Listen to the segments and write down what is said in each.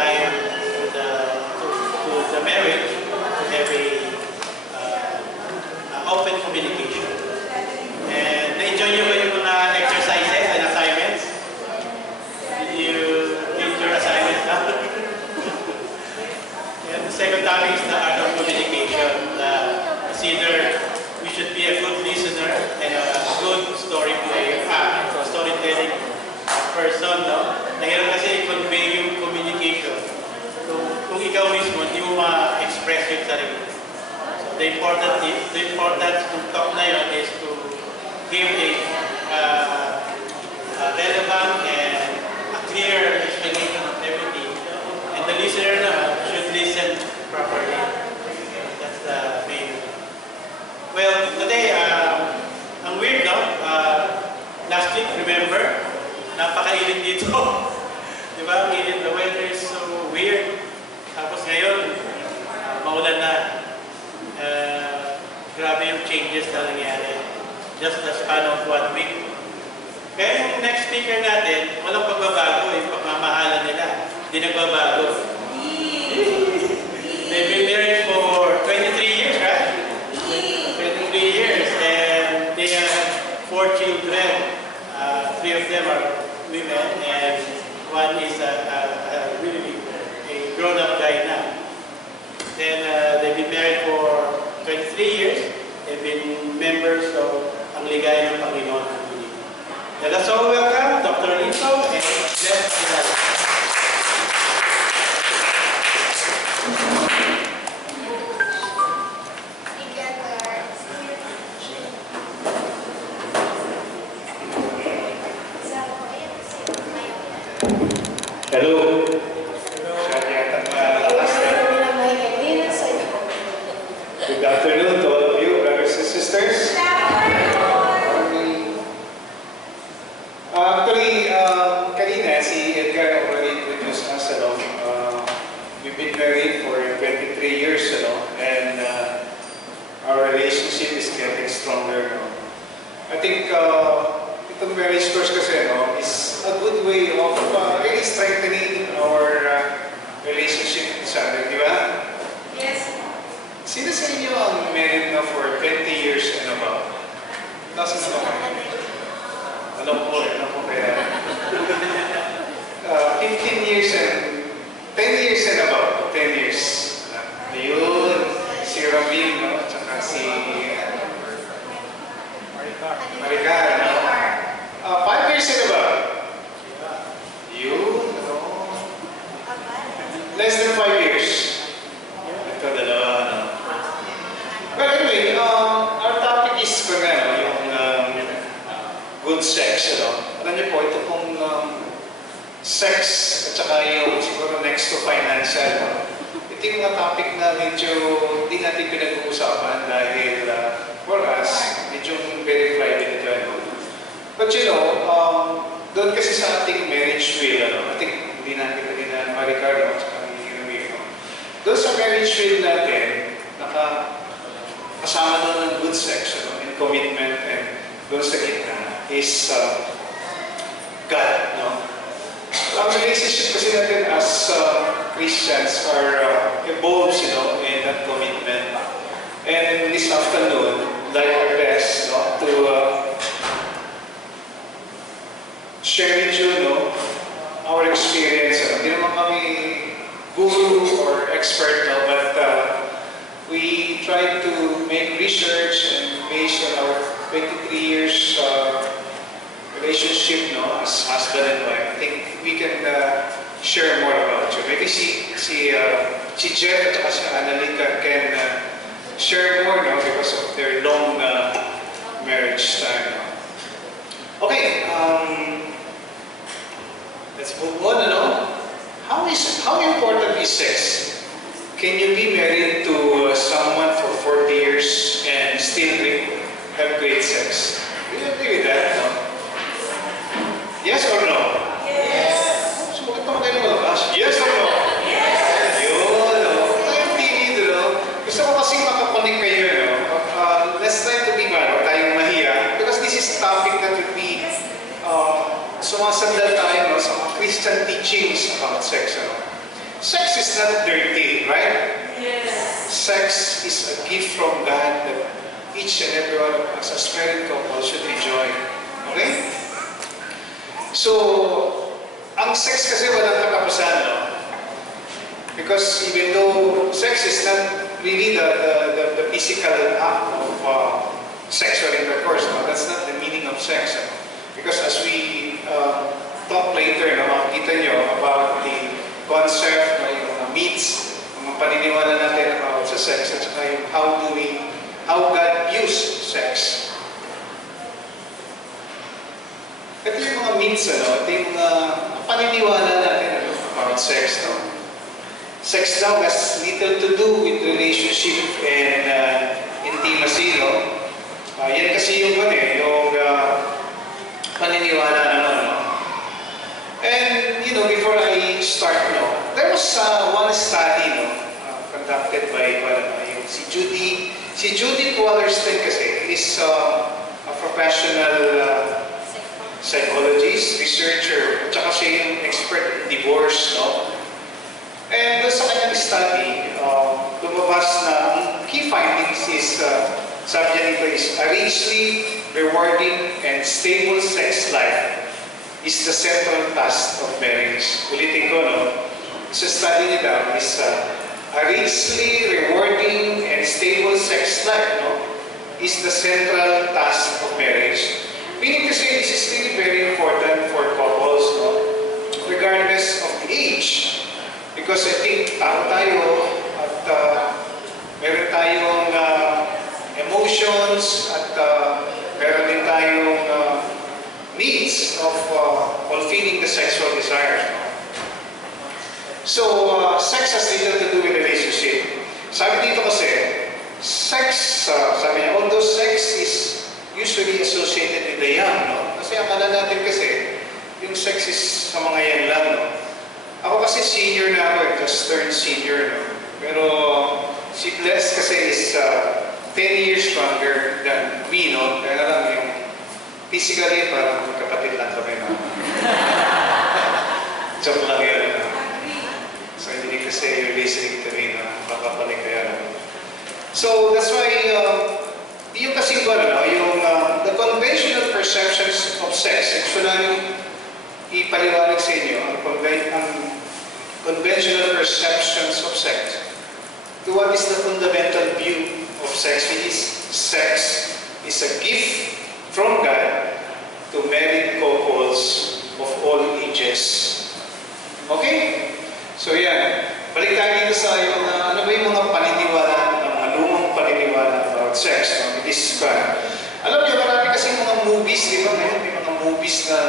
time to the marriage, to have a open communication. And na-enjoy nyo ba yung mga exercises and assignments? Did you did your assignments now? And the second topic is the art of communication. Consider we should be a good listener and a good storytelling person. No? Nahirap kasi i-convey yung communication. Kung ikaw mismo, hindi mo ma-express yung sarili. So the importance ng talk na yun is to give a relevant and a clear explanation of everything. And the listener naman should listen properly. That's the main. Well, today, ang weird, no? Last week, remember? Napakainit dito. Diba? The weather is so weird. Tapos ngayon, maulan na. Grabe yung changes na nangyari. Just the span of 1 week. Kaya yung next speaker natin, walang pagbabago. Yung pagmamahalan nila, hindi nagbabago. They've been married for 23 years, right? 23 years. And they have 4 children. 3 of them are women, and 1 is really a grown-up guy now. Then they've been married for 23 years. They've been members of ang ligaya ng Panginoon. Let us all welcome Dr. Lito and Bless Saquilayan. Hello. Good afternoon to all of you, brothers and sisters. Actually, kanina si Edgar already introduced us. We've been married for 23 years, and our relationship is getting stronger. I think itong marriage course kasi is a good way of really strengthening our relationship with each other, di ba? Yes. Sino sa inyo ang married na for 20 years and above? Nasa naman kami? Alam ko kaya 15 years and 10 years and above. 10 years. Ayun, si Ramil, no? Tsaka si Maricar, no? 5 years and above. Yun, no? Less than 5 years. Ito, dalawa, no? But anyway, our topic is yung good sex, Alam niyo po, ito pong sex at saka yung siguro next to financial, ito yung mga topic na medyo hindi natin pinag-uusapan dahil for us, medyo very private ito. But doon kasi sa ating marriage will, I think hindi natin kanina Maricar, at saka ni Ramiro. Doon sa marriage will natin, kasama doon ng good sex, and commitment, and doon sa gitna is God, Ang relationship kasi natin as Christians evolves, in that commitment. And this afternoon, like our best, to share with you, our experience. Hindi naman kami guru or expert, but we try to make research, and based on our 23 years relationship, as husband and wife, I think we can share more about you. Maybe si Jeff at si Annalita can share more, because of their long marriage time. Okay, let's move on. How important is sex? Can you be married to someone for 40 years and still have great sex? Do you agree with that? No? Yes or no? Yes. So, bakit naman kayo malakas? Yes or no? Yes. Yun, tayong TV, gusto ko kasing makakonik kayo, let's try to be tayong mahiya, because this is a topic that would be sumasandal tayo sa mga Christian teachings about sex. sex is not dirty, right? Yes. Sex is a gift from God that each and every one of us as married couple should enjoy. Okay? So, ang sex kasi walang katapusan, no? Because even though sex is not really the physical act of sexual intercourse, no? That's not the meaning of sex. No? Because as we talk later, no, makikita nyo about the concept, no, yung mga myths, mga paniniwala natin about sa sex, at saka yung how God views sex. Ito yung mga myths, ano? Ito yung mga paniniwala natin about sex, no? Sex daw has little to do with relationship and intimacy, no? Yan kasi yung paniniwala naman, no? And, before I start, there was one study, conducted by si Judith Wallerstein kasi is a professional psychologist, researcher, at saka siya yung expert in divorce, no? And sa kanyang study, lumabas na ang key findings is, sabi niya nito is, a richly rewarding and stable sex life is the central task of marriage. Ulitin ko, no? Sa study niya daw is, a richly rewarding and stable sex life, no, is the central task of marriage. Meaning to say, this is really very important for couples, no, regardless of the age. Because I think tao tayo at meron tayong emotions at meron din tayong needs of fulfilling the sexual desires. No? So, sex has little to do with relationship. Sabi dito kasi, sex, sabi niya, although sex is usually associated with the young, no? Kasi akala natin kasi, yung sex is sa mga young lang, no? Ako kasi senior na ako, just turned senior, no? Pero si Bless kasi is 10 years stronger than me, no? Kaya lang yung physically, parang kapatid lang kami, no? Joke lang yun, no? So, hindi kasi you're listening to me na makapalik kaya naman. So, that's why, yung kasing ko, yung the conventional perceptions of sex, gusto namin ipaliwanag sa inyo, ang conventional perceptions of sex. To what is the fundamental view of sex, which is sex is a gift from God to married couples of all ages. Okay? So yan, balik tayo dito sa yung ano ba yung mga paniniwala, mga lumang paniniwala about sex. No? It is alam niyo, marami kasi mga movies, di ba? Ngayon may mga movies na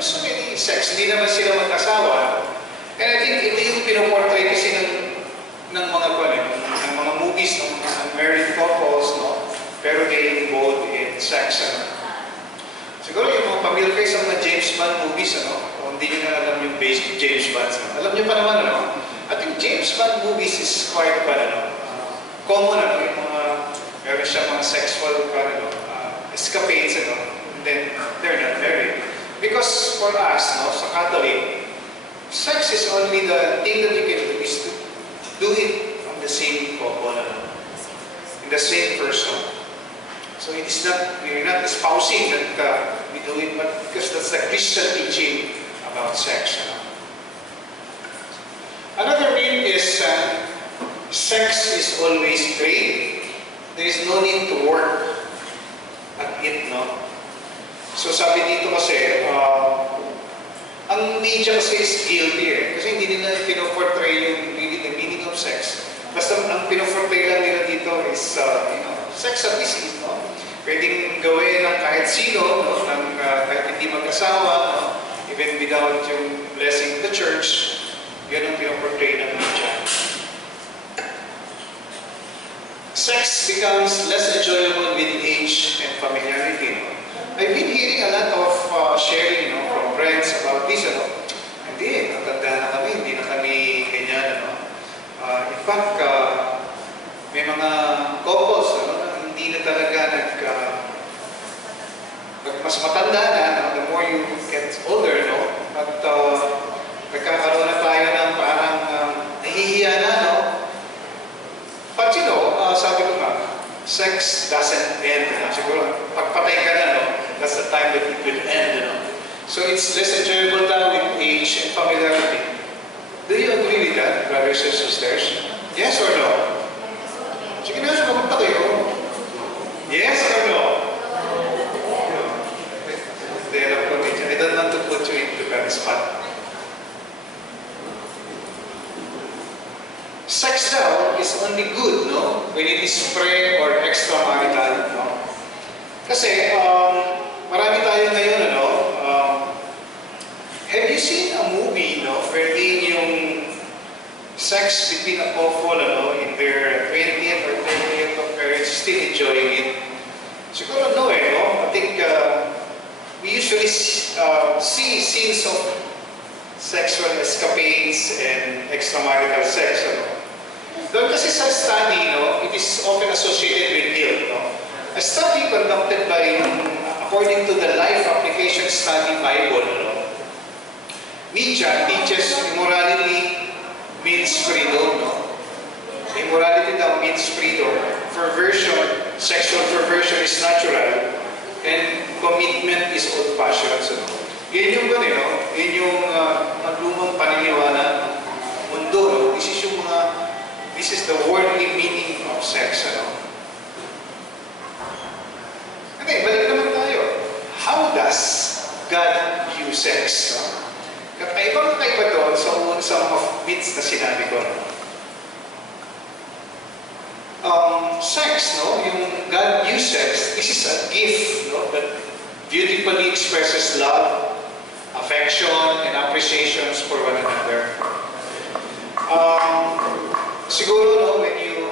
so many sex, hindi naman sila mag-asawa. And I think ito yung pinoportray kasi ng mga movies ng mga married couples, no? Pero they involved in sex. Ano? Siguro yung mga pamilya kayo sa mga James Bond movies, ano? Hindi nyo na alam yung basic James Bond. Alam nyo pa naman, ano? At yung James Bond movies is quite, common, ano? Yung meron siya mga sexual, escapades, and then they're not married. Because for us, sa Catholic, sex is only the thing that you can do is to do it from the same couple, in the same person. So it is not, we're not espousing that we do it, but because that's the Christian teaching about sex. Another myth is sex is always great. There is no need to work at it, no? So sabi dito kasi, ang media kasi is guilty Kasi hindi nila pinoportray yung really the meaning of sex. Basta ang pinoportray lang nila dito is, sex at least, no? Pwedeng gawin ng kahit sino, no? Kahit hindi mag-asawa, no? Even without yung blessing of the church, yan ang pinoportray ng media. Sex becomes less enjoyable with age and familiarity. No? I've been hearing a lot of sharing from friends about this. Hindi, natanda na kami, hindi na kami ganyan. In fact, may mga couples na hindi na talaga mas matanda na, the more you get older, at nagkakaroon na tayo ng parang less enjoyable daw with age and familiarity. Do you agree with that, brothers and sisters? Yes or no? Sige na, sumagot na kayo. Yes or no? I don't want to put you into that spot. Sex daw is only good, no? When it is pre or extramarital, no? Kasi, marami tayo ngayon, ano? Have you seen a movie, no? Wherein yung sex between a couple, ano? In their 20th or 30th of marriage, still enjoying it? Siguro no, no? I think, we usually see scenes of sexual escapades and extramarital sex, ano? Doon kasi sa study, no, it is often associated with guilt. No? A study conducted by, according to the Life Application Study Bible, no, Nietzsche teaches immorality means freedom. No? Immorality daw means freedom. Perversion, sexual perversion is natural, and commitment is old-fashioned. So, yan yung gano'n, no? Yan yung lumang paniniwala ng mundo. No? This is the worldly meaning of sex. Ano? Okay, balik naman tayo. How does God view sex? No? Kakaiba doon sa mga bits na sinabi ko. No? Sex, no? Yung God views sex, this is a gift, no? That beautifully expresses love, affection, and appreciations for one another. Siguro, no, when you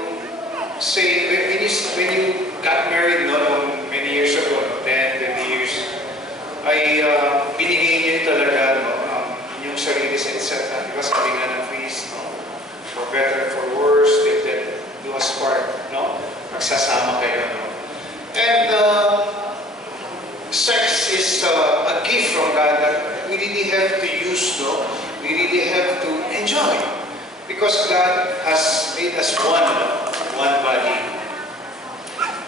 got married, no, many years ago, no, 10, 20 years, ay binigay niyo talaga, no, yung sarili sa isa't isa. Diba sabi nga ng priest, no, for better, for worse, that do us part, no, magsasama kayo, no. And sex is a gift from God that we really have to use, no, we really have to enjoy. Because God has made us one body.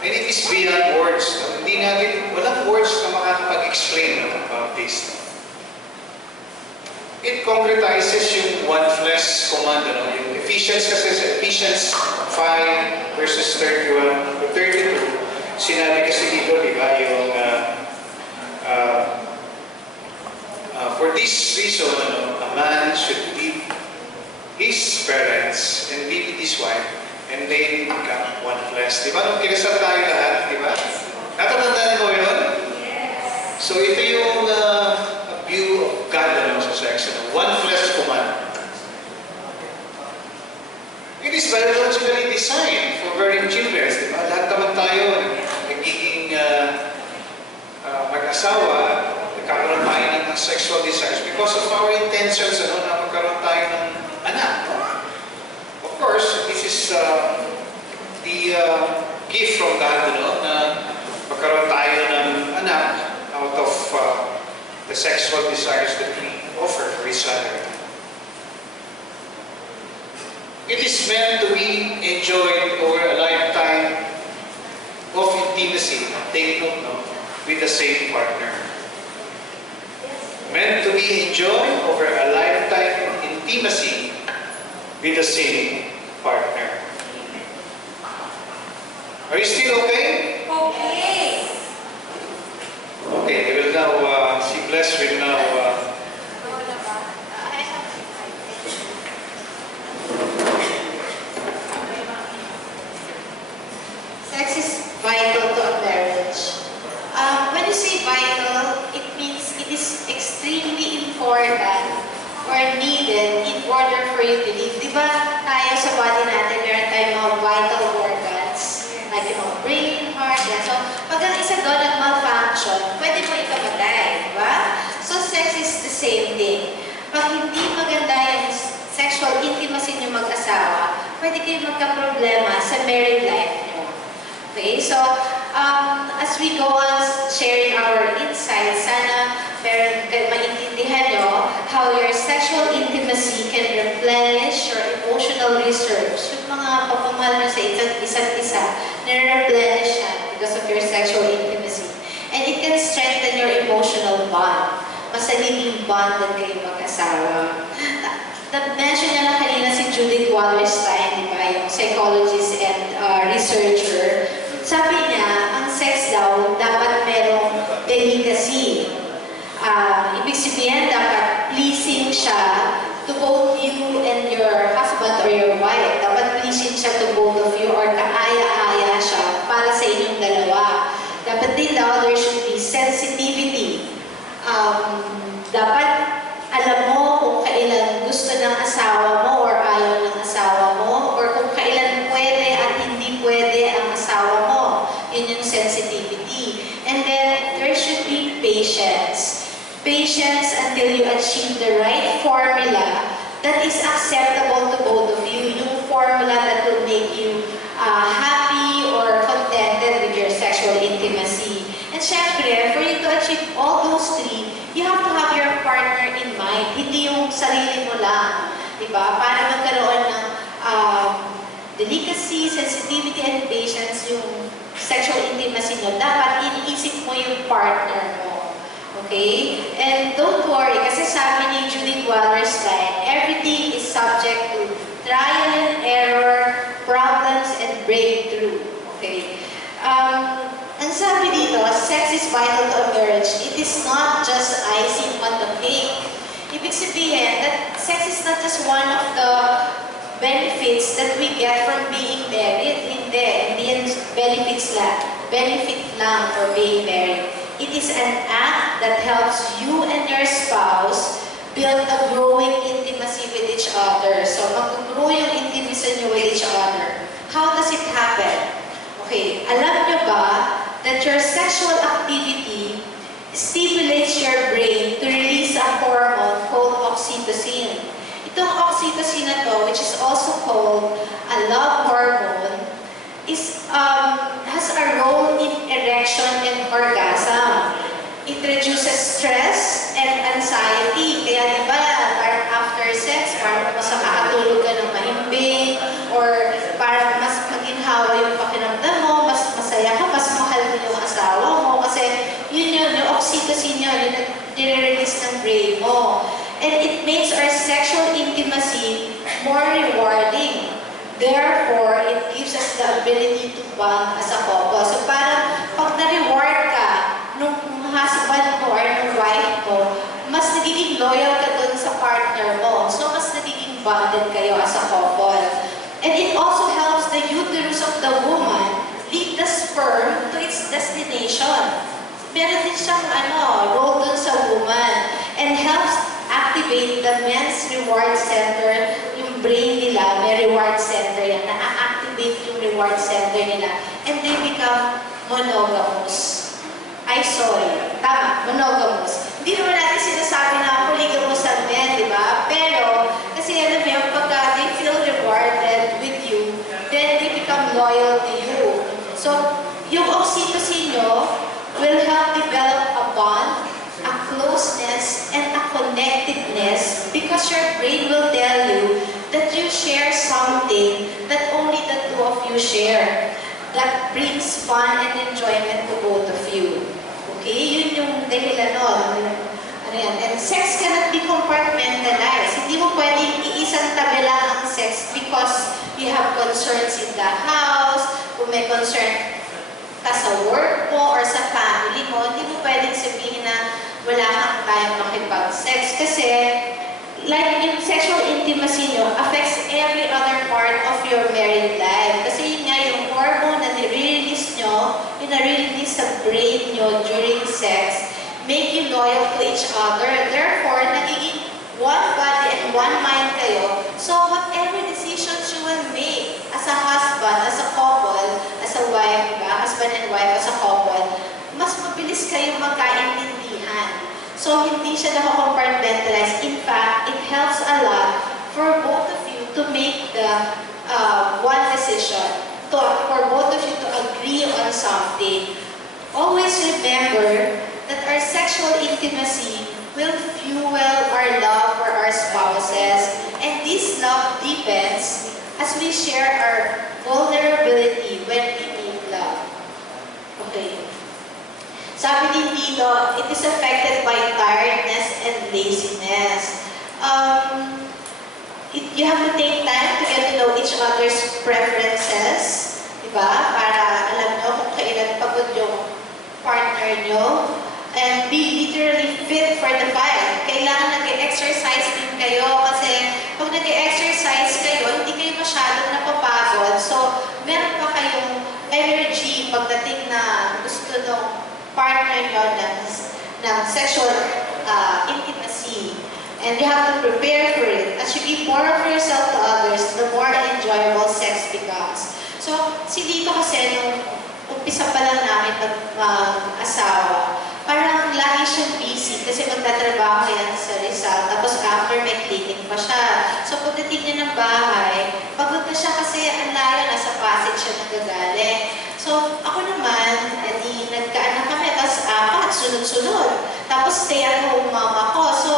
And it is beyond words. Hindi natin, walang words na makakapag-explain about this. It concretizes yung one flesh command. Yung Ephesians kasi sa Ephesians 5 verses 31 to 32, sinabi kasi dito, di ba, yung for this reason, a man should leave his parents and be with his wife, and they become one flesh. Di ba? Nung kinasal tayo lahat, di ba? Natatandaan mo yun? Yes. So ito yung view of God sa sex. One flesh command. It is biologically designed for bearing children. Di ba? Lahat naman tayo nagiging mag-asawa, nagkakaroon tayo ng sexual desires because of our intentions na magkaroon tayo ng anak. Of course, this is the gift from God, na magkaroon tayo ng anak out of the sexual desires that we offer for each other. It is meant to be enjoyed over a lifetime of intimacy, take note, no, with the same partner. Meant to be enjoyed over a lifetime of intimacy with the same partner. Are you still okay? Okay. Okay, we will now, si Bless will now, Sex is vital to a marriage. When you say vital, it means it is extremely important or needed in order for you to live. Di ba tayo sa body natin, meron tayong mga vital organs, like yung mga brain, heart, yan. So, pag ang isa doon nag-malfunction, pwede mo ikamatay, di ba? So, sex is the same thing. Pag hindi maganda yung sexual intimacy niyo mag-asawa, pwede kayo magka-problema sa married life niyo. Okay, so, as we go on sharing our insights, sana maintindihan nyo how your sexual intimacy can replenish your emotional reserves. Yung mga pagmamahal nyo sa isa't isa, nire-replenish yan because of your sexual intimacy. And it can strengthen your emotional bond. mas nagiging bonded kayo mag-asawa. Na-mention niya lang kanina si Judith Wallerstein, di ba, yung psychologist and researcher. Sabi niya, ang sex daw dapat merong delicacy. Ibig sabihin, dapat pleasing siya to both you and your husband or your wife. Dapat pleasing siya to both of you or kaaya-aya siya para sa inyong dalawa. Dapat din daw, there should be sensitivity. Dapat alam mo kung kailan gusto ng asawa mo or ayaw ng asawa mo or kung kailan pwede at hindi pwede ang asawa mo. Yun yung sensitivity. And then, there should be patience. Patience until you achieve the right formula that is acceptable to both of you. Yung formula that will make you happy or contented with your sexual intimacy. And syempre, for you to achieve all those three, you have to have your partner in mind. Hindi yung sarili mo lang. Diba? Para magkaroon ng delicacy, sensitivity, and patience yung sexual intimacy nyo. Dapat iniisip mo yung partner mo. Okay? And don't worry, kasi sabi ni Judith Wallerstein, everything is subject to trial and error, problems, and breakthrough. Okay? Ang sabi dito, sex is vital to a marriage. It is not just icing on the cake. Ibig sabihin that sex is not just one of the benefits that we get from being married. Hindi yan benefit lang for being married. It is an act that helps you and your spouse build a growing intimacy with each other. So, mag-grow yung intimacy niyo with each other. How does it happen? Okay, alam niyo ba that your sexual activity stimulates your brain to release a hormone called oxytocin. Itong oxytocin na to, which is also called a love hormone, has a role in erection and orgasm. It reduces stress and anxiety. Kaya diba, parang after sex, parang mas makakatulog ka ng mahimbing, or parang mas maginhawa yung pakiramdam mo, mas masaya ka, mas mahal mo yung asawa mo, kasi yun yung oxytocin yun, yung nire-release ng brain mo. And it makes our sexual intimacy more rewarding. Therefore, it gives us the ability to bond as a couple. So parang pag na-reward ka nung husband mo or nung wife mo, mas nagiging loyal ka dun sa partner mo. So mas nagiging bonded kayo as a couple. And it also helps the uterus of the woman lead the sperm to its destination. Meron din siyang role dun sa woman and helps activate the men's reward center. Yung brain nila, may reward center yan. Na-activate yung reward center nila. And they become monogamous. Tama, monogamous. Hindi naman natin sinasabi na polygamous ang men, di ba? Pero, kasi alam mo yung pagka they feel rewarded with you, then they become loyal to you. So, yung oxytocin nyo will help develop a bond, a closeness, and a connectedness because your brain will tell you that you share something that only the two of you share. That brings fun and enjoyment to both of you. Okay? Yun yung dahilan nun. And sex cannot be compartmentalized. Hindi mo pwedeng iisang tabi lang ang sex because you have concerns in the house, kung may concern ka sa work mo or sa family mo, hindi mo pwedeng sabihin na wala kang time makipag-sex kasi like yung sexual intimacy nyo affects every other part of your married life. Kasi yun nga yung hormone na nire-release nyo, yung nare-release sa brain nyo during sex, make you loyal to each other. Therefore, nagiging one body and one mind kayo. So whatever decisions you will make as a husband, as a couple, as a wife, husband and wife, as a couple, mas mabilis kayo magkaintindihan. So, hindi siya naka-compartmentalize. In fact, it helps a lot for both of you to make the one decision, for both of you to agree on something. Always remember that our sexual intimacy will fuel our love for our spouses, and this love deepens as we share our vulnerability when we make love. Okay. Sabi din dito, it is affected by tiredness and laziness. You have to take time to get to know each other's preferences, diba? Para alam nyo kung kailan pagod yung partner nyo. And be literally fit for the fight. Kailangan nag-exercise din kayo kasi pag nag-exercise kayo, hindi kayo masyadong napapagod. So, meron pa kayong energy pagdating na gusto ng partner nyo ng sexual intimacy. And you have to prepare for it. As you give more of yourself to others, the more enjoyable sex becomes. So, si Lito kasi nung umpisa pa lang namin mag-asawa, parang lagi siyang busy kasi magtatrabaho yan sa Rizal. Tapos after may clinic pa siya. So, pagdating niya ng bahay, pagod na siya kasi ang layo, nasa Pasig siya nagagaling. So, ako naman, edi nagkaanak kami, tapos apat, sunod-sunod. Tapos stay at home mama ko. So,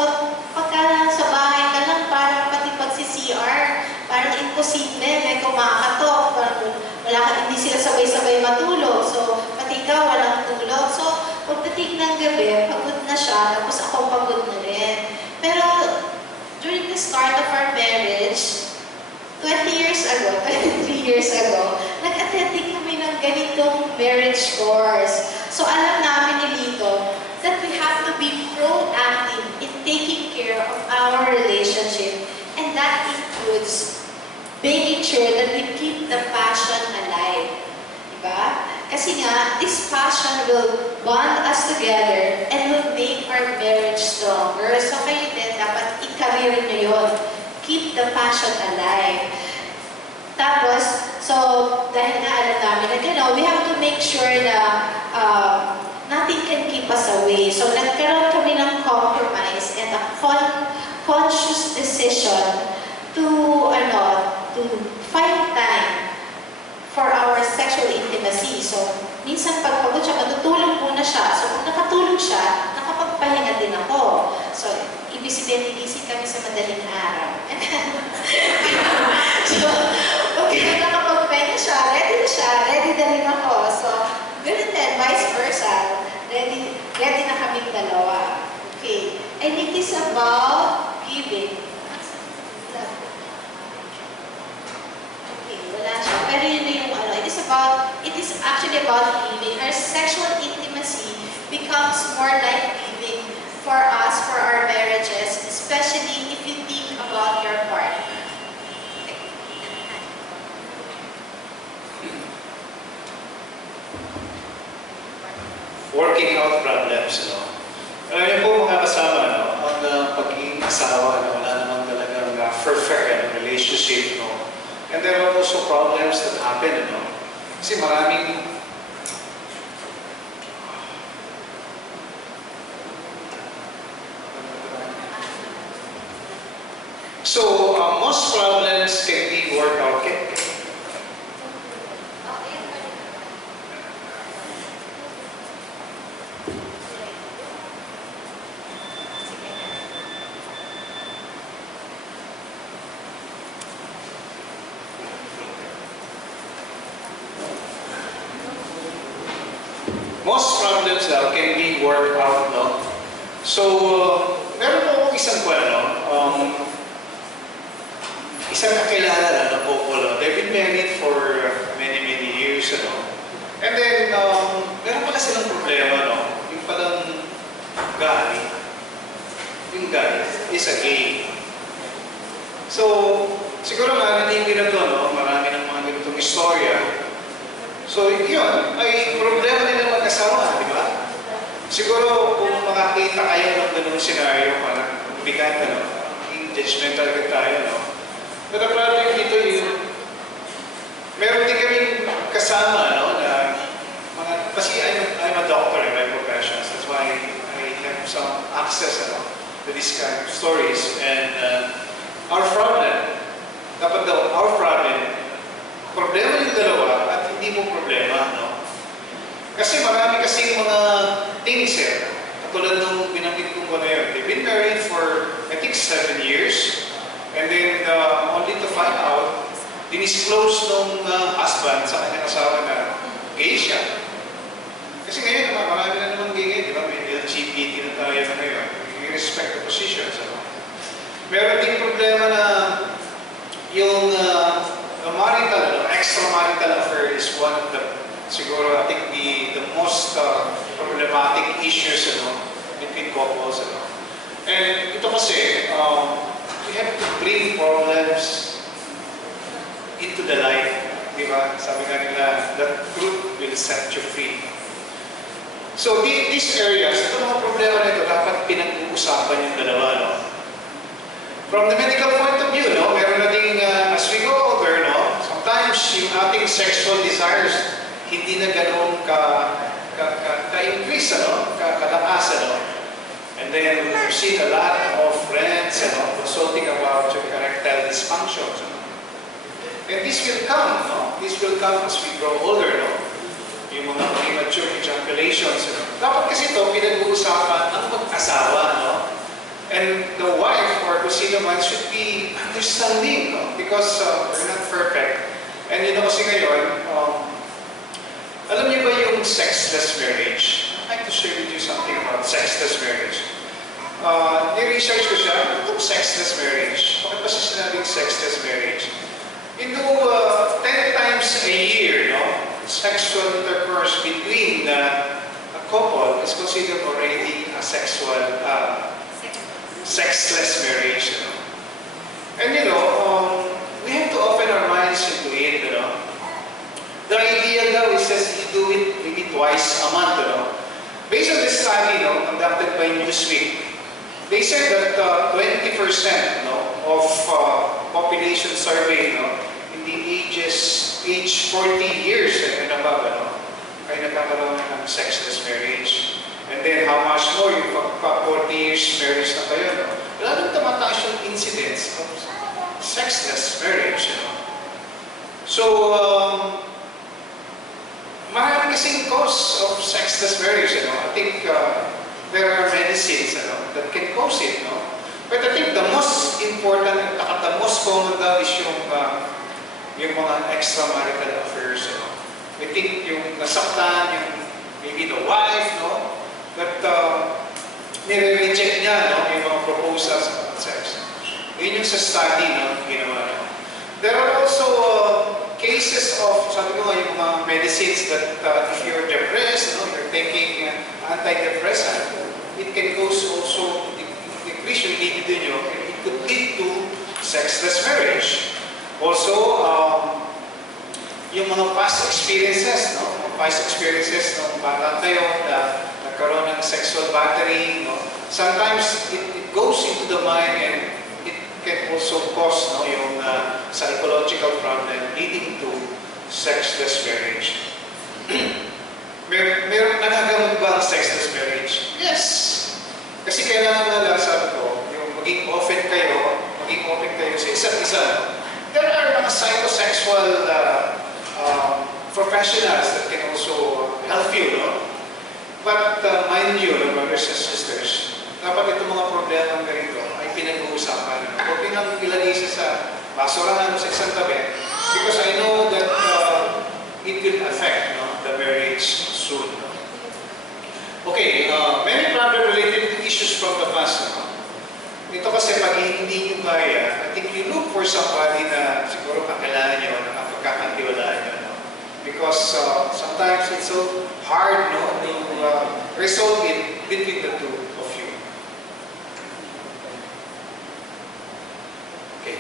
pagka sa bahay ka lang, parang pati pagsi-CR, parang imposible, may kumakatok, parang hindi sila sabay-sabay matulog. So, pati ikaw, walang tulog. So, pagdating ng gabi, pagod na siya, tapos ako pagod na rin. Pero, during the start of our marriage, 23 years ago, nag-attending kami ng ganitong marriage course. So, alam namin ni Lito that we have to be proactive in taking care of our relationship. And that includes making sure that we keep the passion alive. Diba? Kasi nga, this passion will bond us together and will make our marriage stronger. So kayo din, dapat i-career nyo yun. Keep the passion alive. Tapos, so, dahil na alam namin na gano'n, we have to make sure na nothing can keep us away. So, nagkaroon kami ng compromise and a conscious decision to find time for our sexual intimacy. So, minsan pag pagod siya, matutulog muna siya. So, kung nakatulog siya, nakapagpahinga din ako. So, ibig sabihin, inisip kami sa madaling araw. So, okay, nakapagpahinga siya, ready na rin ako. So, ganun din, vice versa. Ready na kaming dalawa. Okay. And it is about giving. Okay, wala siya. Pero yun na yung it is actually about giving. Our sexual intimacy becomes more like giving for us, for our marriages, especially if you think about your partner. Working out problems, Alam niyo po mga kasama, ang pagiging asawa, wala namang talagang perfect relationship, And there are also problems that happen, Kasi maraming So, most problems can be worked out. Most problems daw can be worked out, So, meron po akong isang isang kakilala na couple, they've been married for many years, And then, meron pala silang problema, Yung palang yung guy is a gay. So, siguro marami din na marami ng mga ganitong istorya. So, yun, ay problema din ng mag-asawa, di ba? Siguro, kung makakita kayo ng ganung scenario, parang bigat, judgmental agad tayo, But the problem dito yun, meron din kaming kasama, na kasi I'm a doctor in my profession, that's why I have some access, to this kind of stories. And our problem, dapat daw, problema yung dalawa at hindi mo problema, Kasi marami kasing mga things, Katulad nung binanggit kong yun, they've been married for, I think, 7 years. And then, only to find out, dinisclose nung husband sa kanyang asawa na gay siya. Kasi ngayon, marami na naman gay Meron din problema na yung marital, extramarital affair is one of the, siguro, I think the most problematic issues between couples. And ito kasi, we have to bring problems into the life. Di ba? Sabi nga nila, that truth will set you free. So, these areas, ito mga problema na ito, dapat pinag-uusapan yung dalawa. From the medical point of view, meron na ding, as we go older, sometimes yung ating sexual desires hindi na ganoon ka-increase, kalakas, And then we've seen a lot of friends, consulting about your erectile dysfunctions. And this will come, This will come as we grow older, Yung mga premature ejaculations, Dapat kasi ito pinag-uusapan ng mag-asawa, And the wife or kung sino man should be understanding, because we're not perfect. And kasi ngayon, alam niyo ba yung sexless marriage? I'd like to share with you something about sexless marriage. Ni-research ko siya, itong sexless marriage. Bakit ba siya sinabing sexless marriage? 10 times a year, sexual intercourse between a couple is considered already a sexless marriage. And we have to open our minds into it. The idea daw is just you do it maybe twice a month. Based on this study conducted by Newsweek, they said that 20% of population survey in the age 40 years and above ay nagkakaroon ng sexless marriage. And then how much more yung 40 years marriage na kayo, lalong tumataas yung incidence of sexless marriage. So, marami kasing cause of sexless marriage. I think there are medicines that can cause it. But I think the most important at the most common daw is yung mga extramarital affairs. I think yung nasaktan, maybe the wife, that nire-reject niya yung mga proposals about sex. Yun yung sa study ginawa. There are also cases of, sabi ko nga, yung mga medicines that if you're depressed, you're taking antidepressant, it can cause also decrease yung libido nyo, and it could lead to sexless marriage. Also, yung mga past experiences, ng bata tayo na nagkaroon ng sexual battery, sometimes it goes into the mind and it can also cause yung psychological problem leading to sexless marriage. Meron nagagamot ba ang sexless marriage? Yes! Kasi kailangan na sabi ko, yung maging open kayo sa isa't isa. There are mga psychosexual professionals that can also help you, But mind you, brothers and sisters, dapat itong mga problema ganito ay pinag-uusapan. Huwag lang ilagay sa basurahan sa isang tabi, because I know that it will affect the marriage soon. Okay, many problem-related issues from the past. Ito kasi pag hindi nyo kaya, I think you look for somebody na siguro kakilala nyo, na kapagkakantiwalaan nyo. Because sometimes it's so hard to resolve it between the two of you. Okay.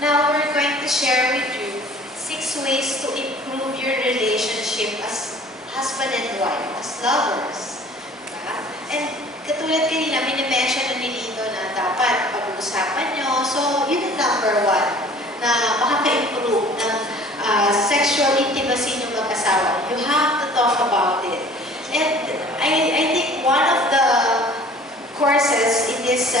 Now we're going to share with you 6 ways to improve your relationship as husband and wife, as lovers. And katulad kanina, minimension na ni Lito na dapat pag-uusapan nyo. So, yun ang number 1 na makaka-improve ng sexual intimacy ng mag-asawa. You have to talk about it. And I think one of the courses in this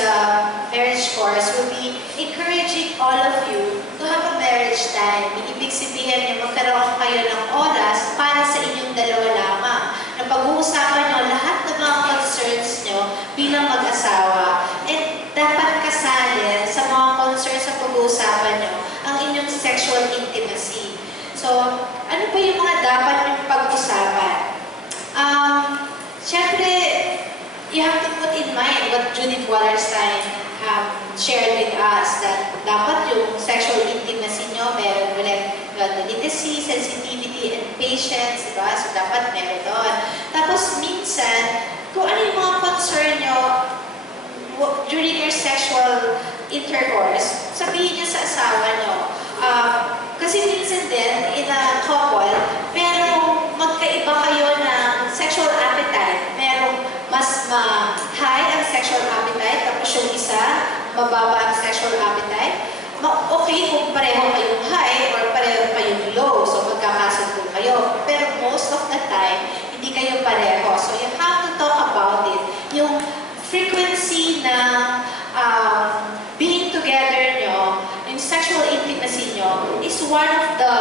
marriage course will be encouraging all of you to have a marriage time. Ibig sabihin niyo, magkaroon kayo ng oras para sa inyong dalawa lamang. Na pag-uusapan nyo lahat ng mga concerns nyo bilang mag-asawa. And dapat kasali sa mga concerns sa pag-uusapan nyo ang inyong sexual intimacy. So, ano ano ba yung mga dapat yung pag-usapan? Siyempre, you have to put in mind what Judith Wallerstein shared with us, that dapat yung sexual intimacy nyo, meron ulit delicacy, sensitivity, and patience, diba? So, dapat meron doon. Tapos, minsan, kung ano yung mga concern nyo during your sexual intercourse, sabihin nyo sa asawa nyo. Kasi minsan din, in a couple, merong magkaiba kayo ng sexual appetite. Merong mas high ang sexual appetite, tapos yung isa, mababa ang sexual appetite. Okay kung pareho kayong high or pareho kayong low, so magkakasundo kayo. Pero most of the time, hindi kayo pareho. So you have to talk about it. Yung frequency ng being together nyo, yung sexual intimacy nyo, is one of the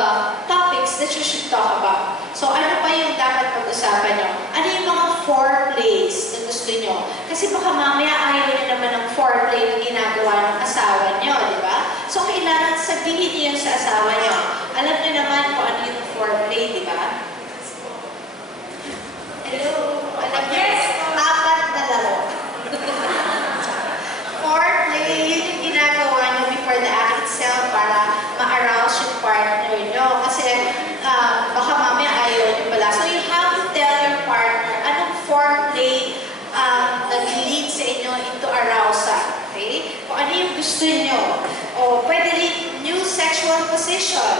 topics that you should talk about. So ano pa yung dapat pag-usapan nyo? Ano yung mga foreplays na gusto nyo? Kasi baka mamaya ayaw nyo naman ng foreplay na ginagawa ng asawa nyo, di ba? So kailangan sabihin nyo yun sa asawa nyo. Alam nyo naman kung ano yung foreplay, di ba? Hello? Alam nyo? Apat na laro. Foreplay, yun yung ginagawa nyo before the act itself para ma-arouse yung partner nyo. Kasi baka mamaya ayaw nyo pala. So you have to tell your partner anong foreplay nag-lead sa inyo into arousal. Okay? Kung ano yung gusto nyo. O pwede rin new sexual position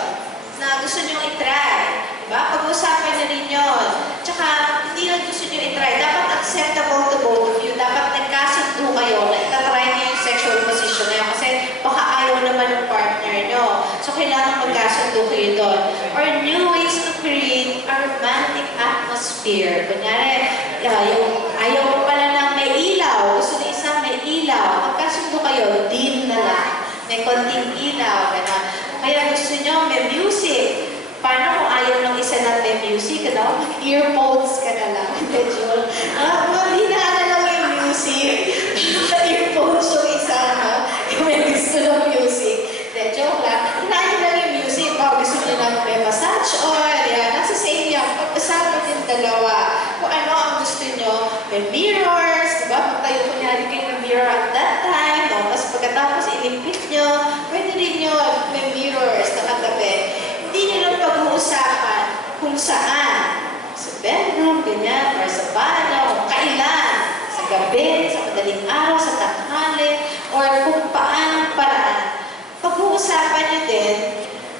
na gusto nyo i-try. Diba? Pag-usapan nyo rin yun. Tsaka, hindi lang gusto nyo i-try. Dapat acceptable to both of you. Dapat nagkasundo kayo na itatry nyo yung sexual position na yun. Kasi baka ayaw naman ng partner nyo. So, kailangan magkasundo kayo doon. Or new ways to create a romantic atmosphere. Kunyari, yung ayaw mo pala ng may ilaw. Gusto ng isa may ilaw. Magkasundo kayo, dim na lang. May konting ilaw. Gana. Kaya gusto nyo may music. Paano kung ayaw ng isa na may music? Ano? Earphones ka na lang. Medyo, mahinaan na lang yung music. Earphones yung isa, no? Yung may gusto ng music. De, joke lang. Hinaan nyo lang yung music. Gusto nyo lang may massage oil. Yan. Nasa same yan. Pag-usapan yung dalawa. Kung ano ang gusto nyo. May mirrors. Diba? Magtayo kunyari kayo ng mirror at that time. No? Tapos pagkatapos ilimpit nyo. Pwede rin nyo may mirrors na katabi. Hindi nyo lang pag-uusapan kung saan. Sa bedroom, ganyan, or sa banyo, kailan, sa gabi, sa madaling araw, sa tanghali, or kung paanong paraan. Pag-uusapan nyo din,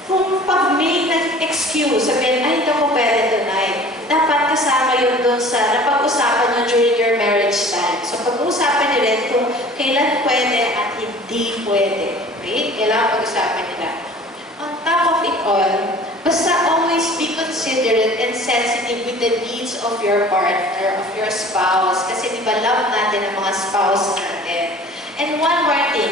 kung pag may nag-excuse, sabihin, ay, hindi ko pwede tonight. Dapat kasama yun doon sa napag-usapan nyo during your marriage time. So, pag-uusapan nyo rin kung kailan pwede at hindi pwede. Okay? Kailangan pag-usapan nila. On top of it all, basta always be considerate and sensitive with the needs of your partner, of your spouse. Kasi di ba love natin ang mga spouse natin. And one more thing,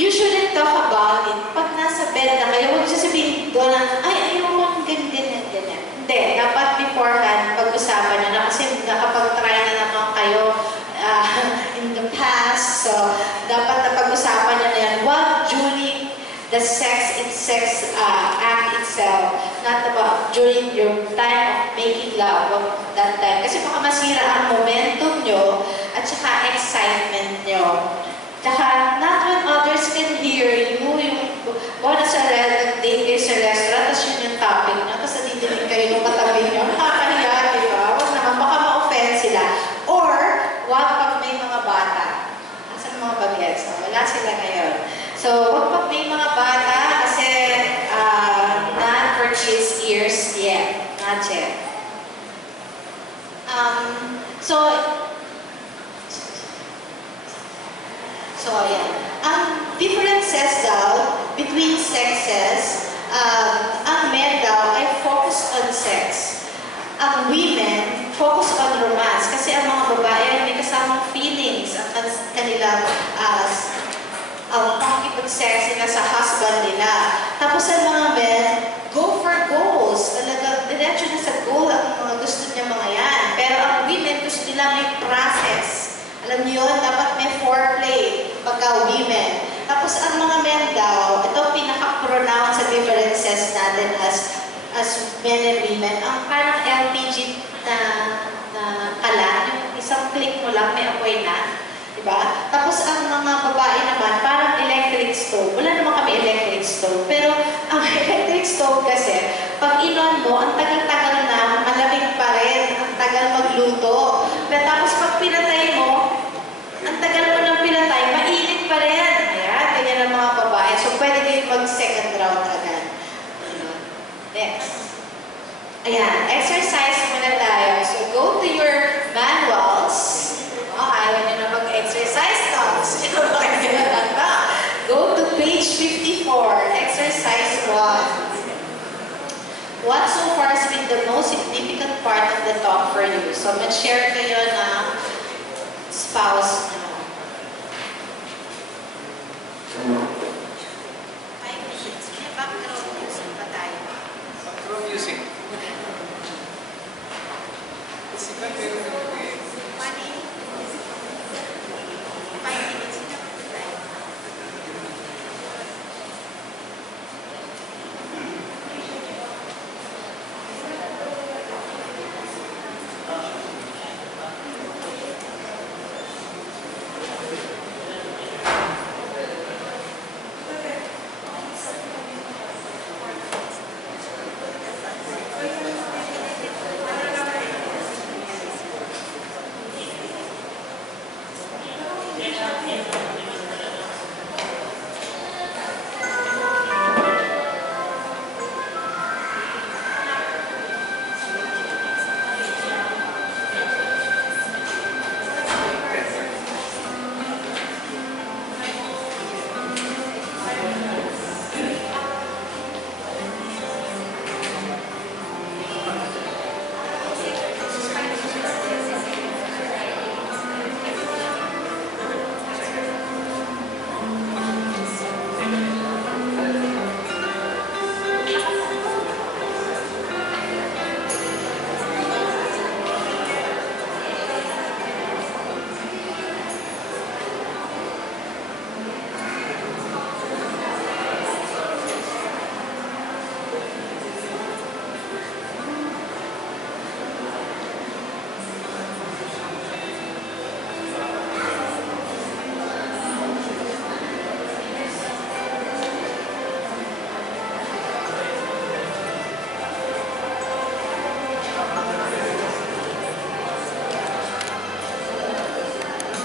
you shouldn't talk about it. Pag nasa bed na kayo, huwag sasabihin doon na, ay, ayoko ng ganyan. Hindi, dapat beforehand, pag-usapan nyo na kasi nakapag-try na naman kayo in the past. So, dapat na pag-usapan nyo na yan. Wag during the sex act itself, not about during your time of making love, that time. Kasi baka masira ang momentum nyo at saka excitement nyo. Tsaka, not when others can hear you, yung wala sa date kayo sa restaurant, tapos yun yung topic nyo, tapos nadidinig kayo ng katabi nyo, nakakahiya, di ba? Wag naman, baka ma-offend sila. Or, wag pag may mga bata. Asan mga bagets? Wala sila ngayon. So, wag pag may mga bata, kasi not for kids' ears yet. Not yet. So, yeah. Differences daw between sexes, ang men daw ay focus on sex. Ang women focus on romance. Kasi ang mga babae ay may kasamang feelings at kanilang pakikipag-sex nila sa husband nila. Tapos ang mga men, go for goals. Talaga, diretso na sa goal ang mga gusto niya mga yan. Pero ang women, gusto nila may process. Alam niyo yun, dapat may foreplay pagka women. Tapos ang mga men daw, ito pinaka-pronounce sa differences natin as as men and women, ang parang LPG na kalan, yung isang click mo lang, may apoy na. Diba? Tapos ang mga babae naman, parang electric stove. Wala naman kami electric stove. Pero ang electric stove kasi, pag inon mo, ang tagal-tagal na, malamig pa rin, ang tagal magluto. Pero tapos pag pinatay mo, ang tagal mo nang pinatay, mainit pa rin. Ayan, ganyan ang mga babae. So pwede din mag-second round agad. Next. Ayan, exercise muna tayo. So go to your manuals. Ayaw nyo na mag-exercise talks. Go to page 54, exercise 1. What so far has been the most significant part of the talk for you? So mag-share kayo ng spouse nyo. 5 minutes. May background music pa tayo. Background music.